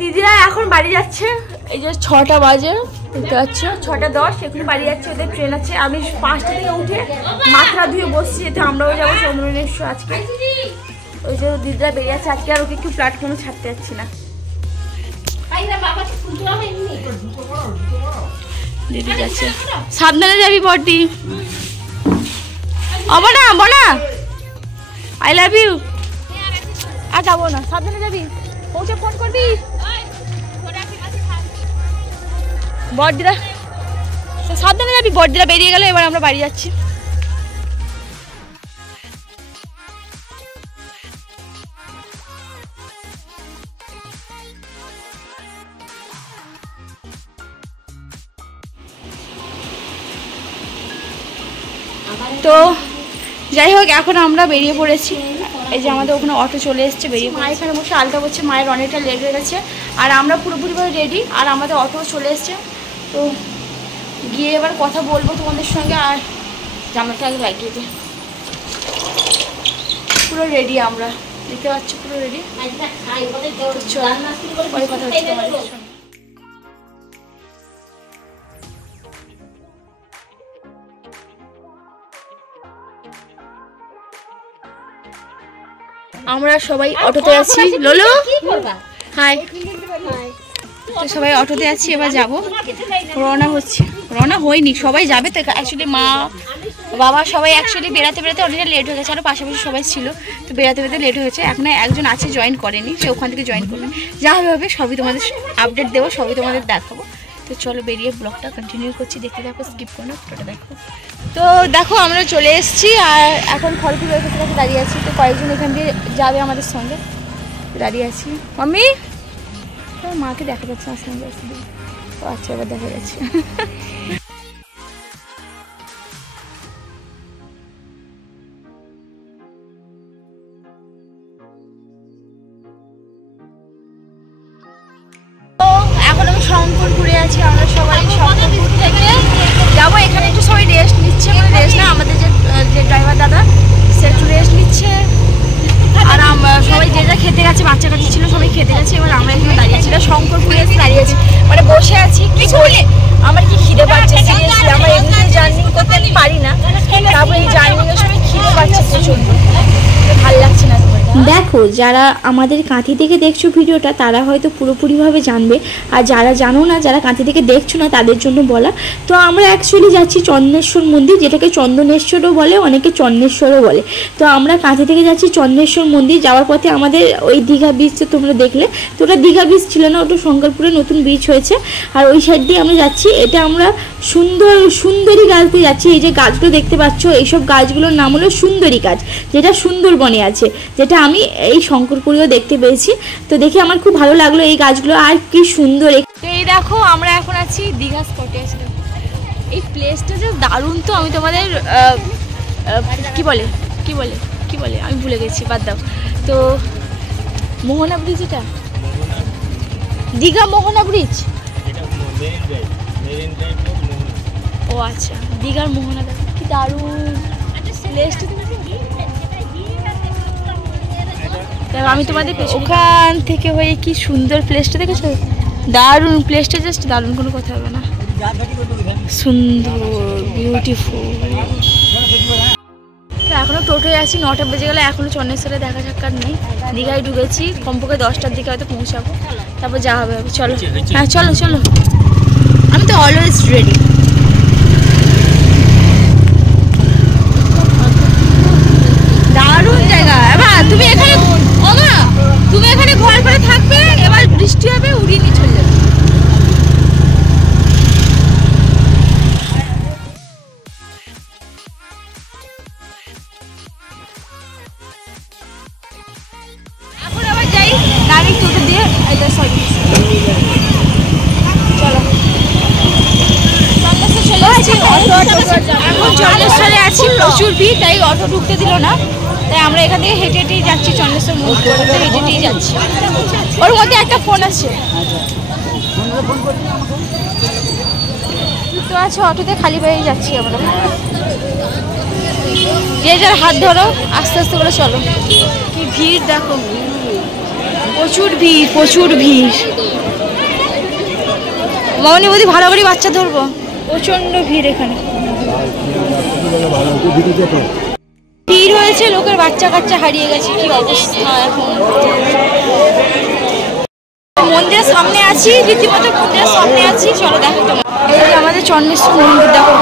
দিদিরা এখন বাড়ি যাচ্ছে, এই যে 6টা বাজে দেখতে পাচ্ছ, 6:10 এখন বাড়ি যাচ্ছে, ওদের ট্রেন আছে। আমি 5টা থেকে উঠে মাথা ধুয়ে বসছি, যেতে আমরাও যাবো চন্দ্রনেশ্বর আজকে। ওই যে দিদিরা বেরিয়ে আছে আজকে, আর ওকে একটু প্ল্যাটফর্মে ছাড়তে যাচ্ছি না। দিদি যাচ্ছে, সাবধানে যাবি বড়দি। অবনা বনা, আই লাভ ইউ। আর যাবো না, সাবধানে যাবি, পৌঁছে ফোন করবি। বড়দিরা সাবধানে যাবি। বড়দিরা বেরিয়ে গেল, এবার আমরা বাড়ি যাচ্ছি। তো যাই হোক, এখন আমরা বেরিয়ে পড়েছি। এই যে আমাদের ওখানে অটো চলে এসছে, বেরিয়ে মা এখানে বসে আলতা করছে, মায়ের অনেকটা লেট হয়ে গেছে, আর আমরা পুরোপুরিভাবে রেডি, আর আমাদের অটো চলে এসছে। তো গিয়ে এবার কথা বলবো তোমাদের সঙ্গে। আর জামাটা আগে লাগিয়ে দিই, পুরো রেডি আমরা, দেখতে পাচ্ছি পুরো রেডি। পরে কথা হচ্ছে তোমাদের সঙ্গে। আমরা সবাই অটোতে আছি। লোলো হাই। তো সবাই অটোতে আছি, এবার যাব, রওনা হচ্ছে। রওনা হয়নি, সবাই যাবে তো। অ্যাকচুয়ালি মা বাবা সবাই অ্যাকচুয়ালি বেড়াতে বেড়াতে অনেকটা লেট হয়ে গেছে, আরও পাশাপাশি সবাই ছিল, তো বেড়াতে বেড়াতে লেট হয়েছে। এখন একজন আছে জয়েন করেনি, সে ওখান থেকে জয়েন করবে। যা হবে সবই তোমাদের আপডেট দেবো, সবই তোমাদের দেখাবো। তো চলো বেরিয়ে ব্লগটা কন্টিনিউ করছি, দেখতে থাকো, স্কিপ করো না, ফটোটা দেখো। তো দেখো আমরা চলে এসেছি, আর এখন খড়পুর কাছে দাঁড়িয়ে আছি। তো কয়েকজন এখান দিয়ে যাবে আমাদের সঙ্গে, দাঁড়িয়ে আছি। মাম্মি মাকে দেখা যাচ্ছে আস্তে আস্তে। ও আচ্ছা, এবার দেখা যাচ্ছে। এখন আমি শঙ্করপুরে আছি, আমরা সবাই শঙ্করপুর থেকে যাবো। এখানে একটু সবাই রেস্ট নিচ্ছে, মানে রেস্ট না, আমাদের যে ড্রাইভার দাদা সে একটু রেস্ট নিচ্ছে, আর আমরা সবাই যে যা খেতে গেছে, বাচ্চা কাচ্চা ছিল সবাই খেতে গেছে। এবার আমরা এখানে দাঁড়িয়ে আছি, শঙ্করপুরে এসে দাঁড়িয়ে আছি, মানে বসে আছি। কি বলে আমার কি খিদে পাচ্ছে, সিরিয়াসলি আমরা এমনিতে জার্নি করতে পারি না, তারপর এই জার্নির সময় খিদে পাচ্ছে প্রচন্ড, ভালো লাগছে না। দেখো, যারা আমাদের কাঁথি থেকে দেখছো ভিডিওটা, তারা হয়তো পুরোপুরিভাবে জানবে, আর যারা জানো না, যারা কাঁথি থেকে দেখছো না, তাদের জন্য বলা। তো আমরা অ্যাকচুয়ালি যাচ্ছি চন্দ্রেশ্বর মন্দির, যেটাকে চন্দনেশ্বরও বলে, অনেকে চন্দ্রেশ্বরও বলে। তো আমরা কাঁথি থেকে যাচ্ছি চন্দ্রেশ্বর মন্দির। যাওয়ার পথে আমাদের ওই দীঘা বিচ, তো তোমরা দেখলে, তো ওটা দীঘা বিচ ছিল না, ওটা শঙ্করপুরে নতুন বিচ হয়েছে, আর ওই সাইড দিয়ে আমরা যাচ্ছি। এটা আমরা সুন্দরী গাছ দিয়ে যাচ্ছি। এই যে গাছগুলো দেখতে পাচ্ছ, এইসব গাছগুলোর নাম হলো সুন্দরী গাছ, যেটা সুন্দরবনে আছে, যেটা আমি এই শঙ্করপুরেও দেখতে পেয়েছি। তো দেখে আমার খুব ভালো লাগলো এই গাছগুলো, আর কি সুন্দর। এই দেখো আমরা এখন আছি দীঘা স্পটে আছি। এই প্লেসটা যে দারুণ, তো আমি তোমাদের কি বলে আমি ভুলে গেছি, বাদ দাও। তো মোহনা ব্রিজ, এটা দীঘা মোহনা ব্রিজ। ও আচ্ছা, দীঘার মোহনা, কি দারুণ প্লেসটা। আমি তোমাদের ওখান থেকে হয়ে কি সুন্দর প্লেসটা দেখেছো, দারুণ প্লেসটা, জাস্ট দারুণ, কোনো কথা হবে না, সুন্দর বিউটিফুল। এখনো টোটোয় আছি, 9টা বেজে গেলে, এখনো চন্দ্রেশ্বরে দেখা সাক্ষাৎ নেই। দীঘায় ঢুকেছি, কমপক্ষে 10টার দিকে হয়তো পৌঁছাবো, তারপর যা হবে। চলো, হ্যাঁ চলো চলো, আমি তো অলওয়েজ রেডি। দারুণ জায়গা। এবার তুমি এখানে ঘর করে থাকবে, এবার বৃষ্টি হবে, উড়িয়ে নিয়ে চলে যাবে। এখন আবার যাই ডাইরেক্ট টোটো দিয়ে, চলো এখন চন্দ্রেশ্বরে আছি, প্রচুর ভিড়, তাই অটো ঢুকতে দিল না, তাই আমরা এখান থেকে হেঁটে হেঁটেই যাচ্ছি চন্দ্রেশ্বর মন্দির, হেঁটে হেঁটেই যাচ্ছি। ওর মধ্যে একটা ফোন আছে, তো আছে অটোতে, খালি পায়ে যাচ্ছি আমরা। যে যার হাত ধরো, আস্তে আস্তে করে চলো। কি ভিড় দেখো, প্রচুর ভিড়, প্রচুর ভিড়। মামনি বৌদি ভালো করে বাচ্চা ধরবো, প্রচন্ড ভিড় এখানে। ভিড় হয়েছে, লোকের বাচ্চা কাচ্চা হারিয়ে গেছে, কি অবস্থা এখন। মন্দিরের সামনে আছি, রীতিমতো মন্দিরের সামনে আছি। চলো দেখো তোমার, এই যে আমাদের চন্দ্রেশ্বর মন্দির দেখো।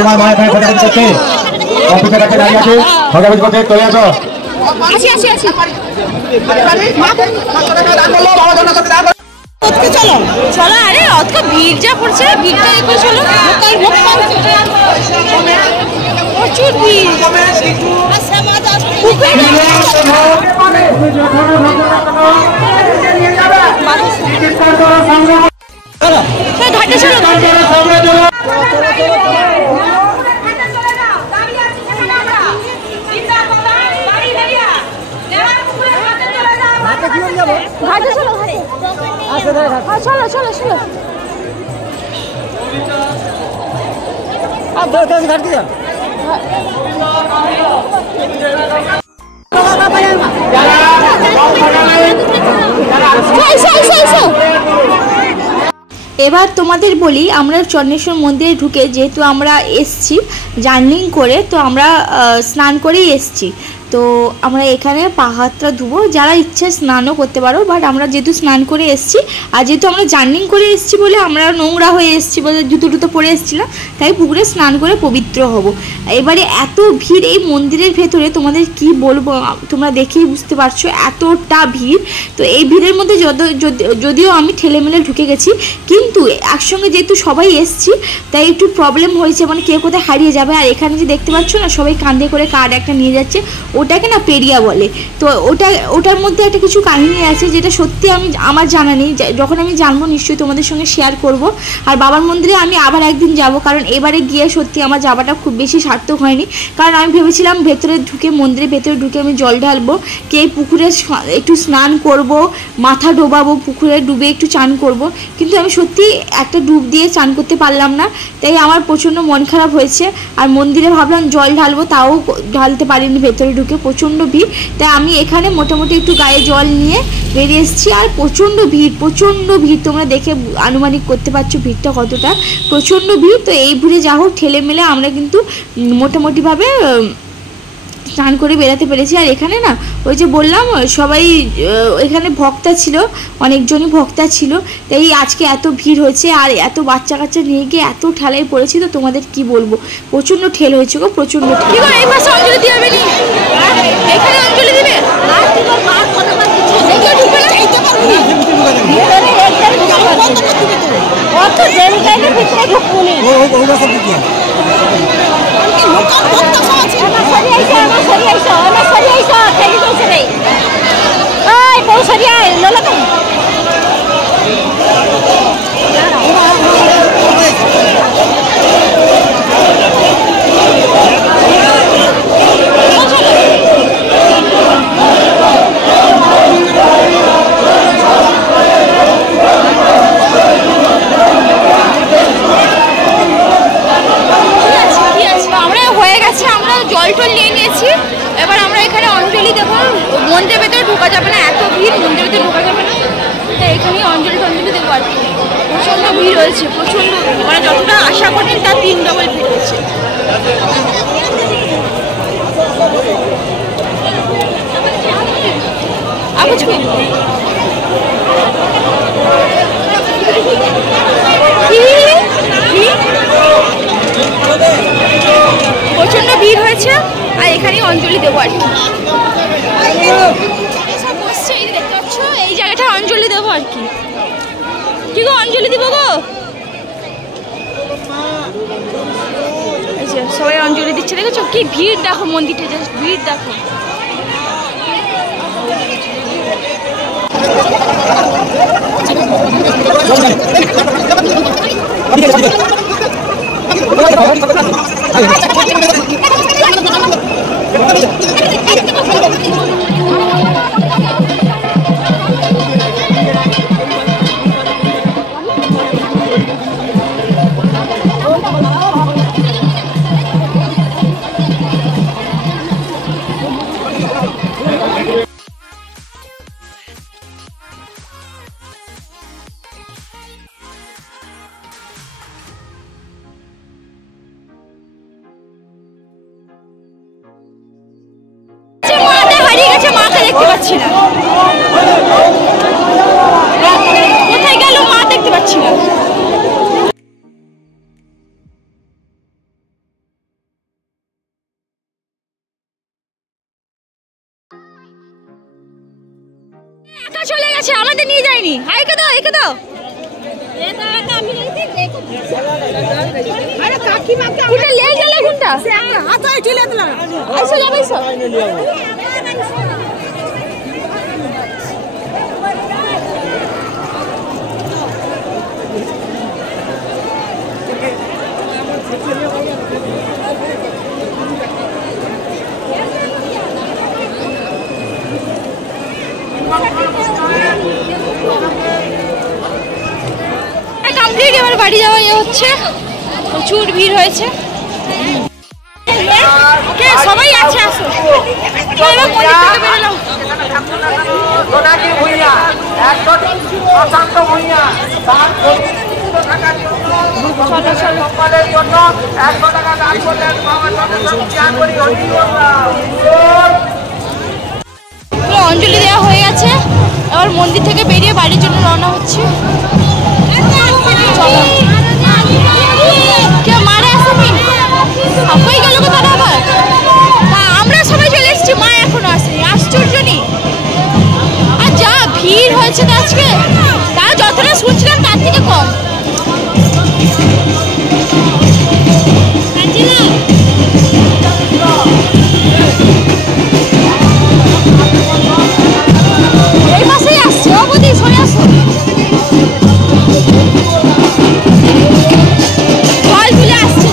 তোমার মায়ের ভাই ফটাফট করতে কম্পিউটারটাকে দাঁড়িয়ে আছে, ফটাফট করতে চলে আসো। চলো চলো, আরে অত ভিড় যা পড়ছে, ভিড়টা একটু চলো। প্রচুর ভিড়, ঘাটে চলো। চলো চলো চলো, এবার তোমাদের বলি, আমরা চন্দ্রেশ্বর মন্দিরে ঢুকে যেহেতু আমরা এসছি জার্নিং করে, তো আমরা স্নান করেই এসছি। তো আমরা এখানে পা হাতটা ধুবো, যারা ইচ্ছে স্নানও করতে পারো, বাট আমরা যেহেতু স্নান করে এসছি আর যেহেতু আমরা জার্নিং করে এসছি বলে আমরা নোংরা হয়ে এসছি বলে জুতো টুতো পরে এসছিলাম, তাই পুকুরে স্নান করে পবিত্র হব। এবারে এত ভিড় এই মন্দিরের ভেতরে, তোমাদের কি বলবো, তোমরা দেখেই বুঝতে পারছো এতটা ভিড়। তো এই ভিড়ের মধ্যে যদিও আমি ঠেলেমেলে ঢুকে গেছি, কিন্তু একসঙ্গে যেহেতু সবাই এসছি তাই একটু প্রবলেম হয়েছে, মানে কে কোথায় হারিয়ে যাবে। আর এখানে যে দেখতে পাচ্ছ না, সবাই কাঁধে করে কার্ড একটা নিয়ে যাচ্ছে, ওটাকে না পেরিয়া বলে। তো ওটার মধ্যে একটা কিছু কাহিনী আছে যেটা সত্যি আমার জানা নেই, যখন আমি জানবো নিশ্চয়ই তোমাদের সঙ্গে শেয়ার করব। আর বাবার মন্দিরে আমি আবার একদিন যাব, কারণ এবারে গিয়ে সত্যি আমার যাওয়াটা খুব বেশি সার্থক হয়নি। কারণ আমি ভেবেছিলাম ভেতরে ঢুকে, মন্দিরের ভেতরে ঢুকে আমি জল ঢালবো, কে পুকুরে একটু স্নান করব, মাথা ডোবাবো, পুকুরে ডুবে একটু চান করব, কিন্তু আমি সত্যি একটা ডুব দিয়ে চান করতে পারলাম না। তাই আমার প্রচণ্ড মন খারাপ হয়েছে। আর মন্দিরে ভাবলাম জল ঢালবো, তাও ঢালতে পারিনি, ভেতরে ঢুকে প্রচণ্ড ভিড়। তাই আমি এখানে মোটামুটি একটু গায়ে জল নিয়ে বেরিয়ে এসেছি। আর প্রচণ্ড ভিড়, প্রচণ্ড ভিড়, তোমরা দেখে আনুমানিক করতে পারছো ভিড়টা কতটা, প্রচণ্ড ভিড়। তো এই ভিড়ে যা হোক ঠেলে মেলে আমরা কিন্তু মোটামুটিভাবে স্নান করে বেরাতে পেরেছি। আর এখানে না, ওই যে বললাম সবাই এখানে ভক্তা ছিল, অনেকজনই ভক্তা ছিল, তাই আজকে এত ভিড় হয়েছে। আর এত বাচ্চা কাচ্চা নিয়ে গিয়ে এত ঠেলায় পড়েছি, তো তোমাদের কি বলবো, প্রচণ্ড ঠেল হয়েছে গো, প্রচণ্ড ঠেল। এই পাশে অঞ্জলি দিয়ে যাবে, এখানে অঞ্জলি দিবে। এবার আমরা এখানে অঞ্জলি দেবো, মন্দিরের ভেতরে ঢোকা যাবে না, এত ভিড়, মন্দিরের ভেতরে ঢোকা যাবে না, তাই এখানে অঞ্জলি টঞ্জলি দেবো আর কি। প্রচণ্ড ভিড় হয়েছে, প্রচণ্ড, মানে যতটা আশা করেন তার 3 ডবল ভিড় হয়েছে। প্রচণ্ড ভিড় হয়েছে, আর এখানে অঞ্জলি দেবো আর কি। দেখতে পাচ্ছ এই জায়গাটা অঞ্জলি দেবো আর কি। কি গো, অঞ্জলি দিব গো, সবাই অঞ্জলি দিচ্ছে, দেখেছো কি ভিড়, দেখো মন্দিরটা জাস্ট ভিড় দেখো। দেখতে পাচ্ছি না, কোথায় গেল মা দেখতে পাচ্ছি না। একা চলে গেছে, আমাদের নিয়ে যায়নি। একে দাও, একে দাও। কোনটা লে গেলে কোনটা? হাতায় চলে দিলাম। আইসো যাবে আইসো। কমপ্লিট, এবার বাড়ি যাওয়া হচ্ছে। প্রচুর ভিড় হয়েছে, সবাই আছে। আসো চলো, মন্দির থেকে বেরোলাম। অঞ্জলি দেওয়া হয়ে গেছে, এবার মন্দির থেকে বেরিয়ে বাড়ির জন্য রওনা হচ্ছে। চলো, কেউ মারা আসেনি, সবাই গেল কোথাও আবার। আমরা সবাই চলে এসেছি, মা এখনো আসেনি। আশ্চর্য নেই, আর যা ভিড় হয়েছে তো আজকে, তা যতটা শুনছিলাম তার থেকে কম। এই মাসেই আসছে, ও বৌদি সরে আসো। জল তুলে আসছে,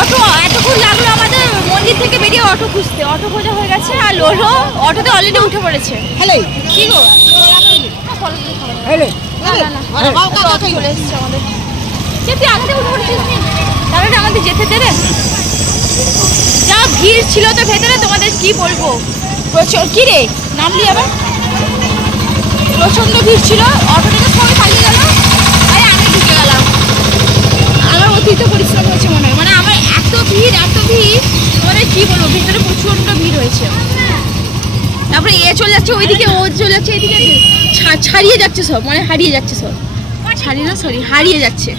অটো এতক্ষণ লাগলো আমাদের মন্দির থেকে বেরিয়ে অটো খুঁজতে। অটো খোঁজা হয়ে গেছে, আর লোলো অটোতে অলরেডি উঠে পড়েছে। কি গো, চলে এসছে আমাদের। তুই আগে উঠে পড়েছিস, তাহলে আমাদের যেতে দেবে? যা ভিড় ছিল তো ভেতরে, তোমাদের কি বলবো। প্রচুর, কি রে নামলি আবার? প্রচন্ড ভিড় ছিল, অটো থেকে সবাই পালিয়ে গেল, তাই আমি ঢুকে গেলাম। আমার অতিরিক্ত পরিশ্রম হয়েছে মনে হয়, মানে আমার এত ভিড় মানে কি বলবো, ভিতরে প্রচন্ড ভিড় হয়েছে। তারপরে এ চলে যাচ্ছে ওইদিকে, ও চলে যাচ্ছে এইদিকে, ছাড়িয়ে যাচ্ছে সব, মানে হারিয়ে যাচ্ছে সব। হারিয়ে যাচ্ছে।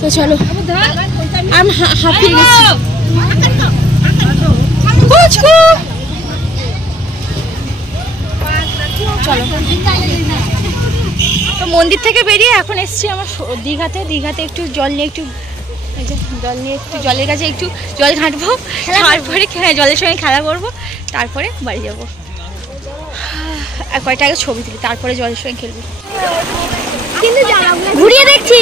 তো চলো, আমি হাঁপিয়ে গেছি। চলো, তো মন্দির থেকে বেরিয়ে এখন এসছি আমার দীঘাতে একটু জল নিয়ে একটু জলের কাছে একটু জল ঘাঁটবো, তারপরে জলের সঙ্গে খেলা করবো, তারপরে বাড়ি যাবো। কয়টা আগে ছবি তুলি, তারপরে জলের সঙ্গে খেলবো। ঘুরিয়ে দেখছি।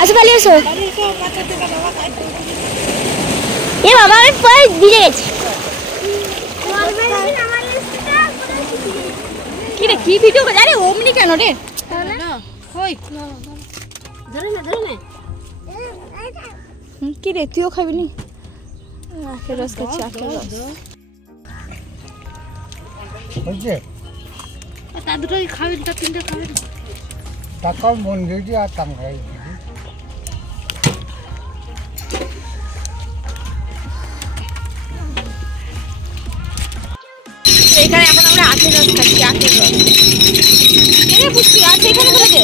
আচ্ছা পালিয়ে এসো। এ বাবা, আমি পরে ভিজে গেছি। কি রে, কি ভিডিও? আরে অমনি কেন রে? কি রে তুইও খাবি নি? আখের রস খাচ্ছি, আখের রস। তার দুটোই খাবেন, তার তিনটে খাবেন। টাকা মন দিয়েছি আর টাকা খাই। এখানে এখন আমরা আখের রস খাচ্ছি, আখের রস। এখানে বুঝছি আছে, এখানে বলে দে।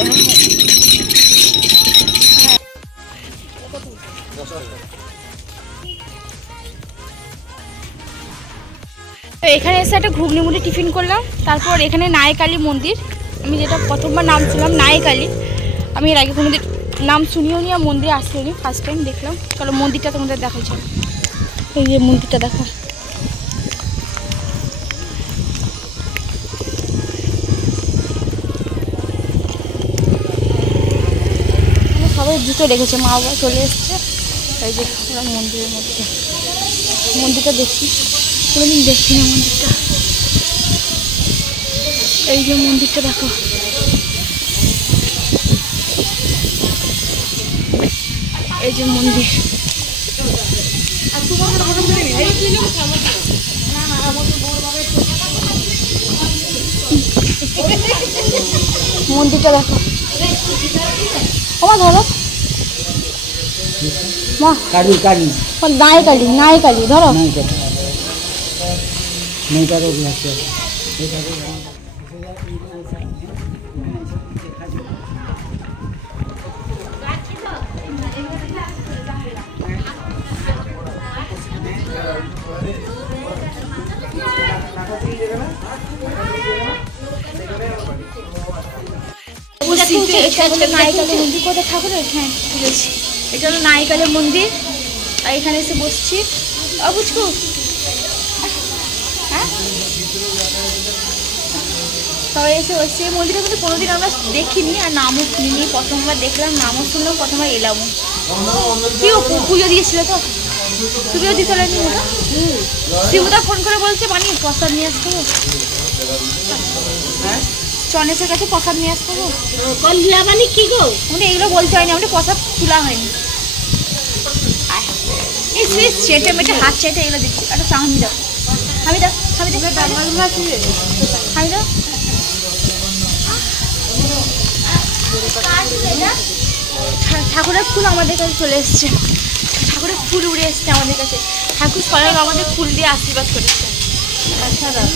তো এখানে এসে একটা ঘুগনি মুড়ি টিফিন করলাম। তারপর এখানে নায়কালী মন্দির, আমি যেটা প্রথমবার নাম ছিলাম নায়কালী, আমি এর আগে কোনোদিন নাম শুনিও নি আর মন্দিরে আসলেনি, ফার্স্ট টাইম দেখলাম। চলো মন্দিরটা তোমাদের দেখাই, চলো। এই যে মন্দিরটা দেখো, সবাই জুতো রেখেছে, মা বাবা চলে এসছে। এই যে ওরা মন্দিরের মধ্যে, মন্দিরটা দেখি, কোনোদিন দেখছি না মন্দিরটা। এই যে মন্দিরটা দেখো, এই যে মন্দির। মন্দিরটা দেখো, ওমা ধরো মা, কালী কালী নায়কালী, নায়কালী ধরো। মেয়েটারও আছে। ঠাকুরের, হ্যাঁ বুঝেছি, এটা হলো নায়কালী মন্দির। আর এখানে এসে বসছি, বুঝকু হ্যাঁ সবাই এসে বসছি। এই মন্দিরটা কিন্তু কোনোদিন আমরা দেখিনি আর নামও শুনিনি, প্রথমবার দেখলাম, নামও শুনলাম, প্রথমবার এলামও। কেউ পুজো দিয়েছিল তো, তুমিও দিতে পারনি ওটা? শিবুদা ফোন করে বলছে মানে প্রসাদ নিয়ে আসতে হবে, চনেশের কাছে প্রসাদ নিয়ে আসতে হবে। মানে কি গো, মানে এগুলো বলতে হয়নি, আমাদের প্রসাদ তোলা হয়নি। এই চেটে মেটে হাত চেটে এগুলো দিচ্ছি। একটা চাউনি দাও, আমি দাও, আমি দাও, আমি দাও। ঠাকুরের ফুল আমাদের কাছে চলে এসছে, ঠাকুরের ফুল উড়ে এসছে আমাদের কাছে। ঠাকুর স্বয়ং আমাদের ফুল দিয়ে আশীর্বাদ করেছে। আচ্ছা দাও,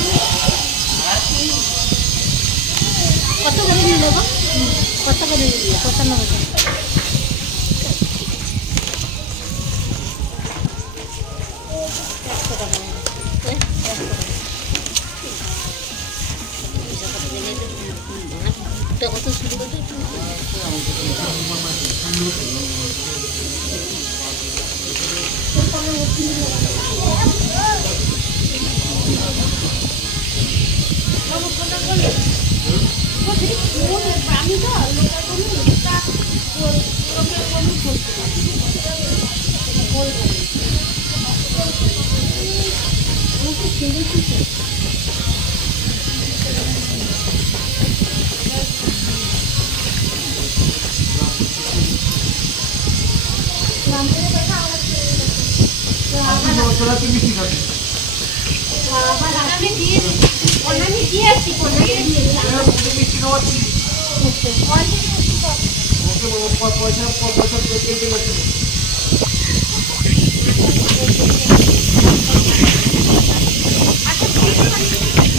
কত করে নিয়ে নেবো? কত করে নিয়ে 95 টাকা। কত শুরু করতে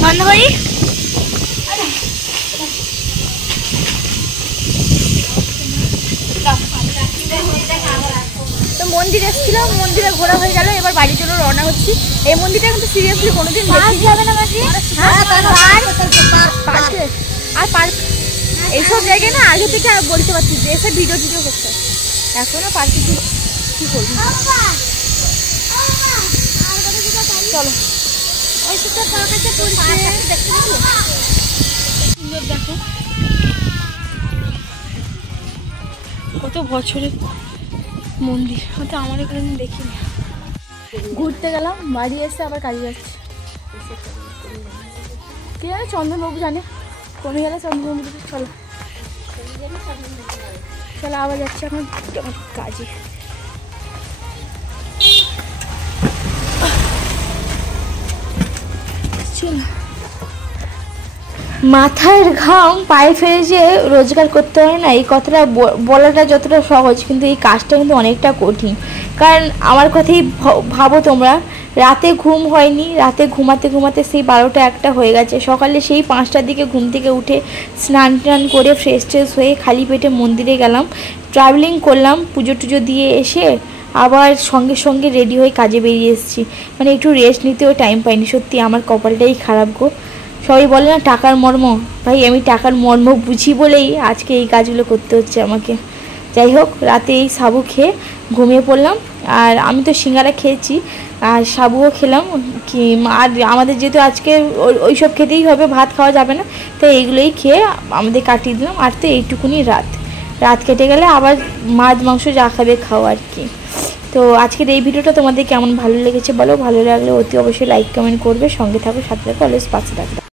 বন্ধ করি। তো মন্দির এসেছিলাম, মন্দিরে ঘোরা হয়ে গেল, এবার বাড়ির জন্য রওনা হচ্ছি। এই মন্দিরটা কিন্তু সিরিয়াসলি কোনোদিন দেখিনি। যাবে না মাসি? আর পার্ক এইসব জায়গায় না আগে থেকে আর বলতে পারছি যে এসে ভিডিও করতে, এখনো পার্কে কি করবি। চলো ওই সুন্দর দেখো, কত বছরের মন্দির, হয়তো আমার এখানে দেখিনি। ঘুরতে গেলাম, বাড়ি এসে আবার কাজে যাচ্ছে। কে জানে, চন্দনবাবু জানে কোন গেলে চন্দনবাবু। চলো চলো আবার যাচ্ছি এখন কাজে। মাথার ঘাম পায়ে ফেলে যে রোজগার করতে হয় না, এই কথাটা বলাটা যতটা সহজ কিন্তু এই কাজটা কিন্তু অনেকটা কঠিন। কারণ আমার কথাই ভাবো তোমরা, রাতে ঘুম হয়নি, রাতে ঘুমাতে ঘুমাতে সেই 12টা 1টা হয়ে গেছে। সকালে সেই 5টার দিকে ঘুম থেকে উঠে স্নান টান করে ফ্রেশ ট্রেশ হয়ে খালি পেটে মন্দিরে গেলাম, ট্রাভেলিং করলাম, পুজো টুজো দিয়ে এসে আবার সঙ্গে সঙ্গে রেডি হয়ে কাজে বেরিয়ে এসেছি। মানে একটু রেস্ট নিতেও টাইম পাইনি। সত্যি আমার কপালটাই খারাপ গো। সবাই বলে না টাকার মর্ম, ভাই আমি টাকার মর্ম বুঝি বলেই আজকে এই কাজগুলো করতে হচ্ছে আমাকে। যাই হোক, রাতে এই সাবু খেয়ে ঘুমিয়ে পড়লাম। আর আমি তো সিঙ্গারা খেয়েছি আর সাবুও খেলাম কি, আর আমাদের যেহেতু আজকে ওই সব খেতেই হবে, ভাত খাওয়া যাবে না, তাই এইগুলোই খেয়ে আমাদের কাটিয়ে দিলাম। আর তো এইটুকুনি রাত কেটে গেলে আবার মাছ মাংস যা খাবে খাও আর কি। তো আজকের এই ভিডিওটা তোমাদের কেমন ভালো লেগেছে বলো, ভালো লাগলে অতি অবশ্যই লাইক কমেন্ট করবে, সঙ্গে থাকো, সাথে থাকো, অলওয়েজ পাশে থাকবে।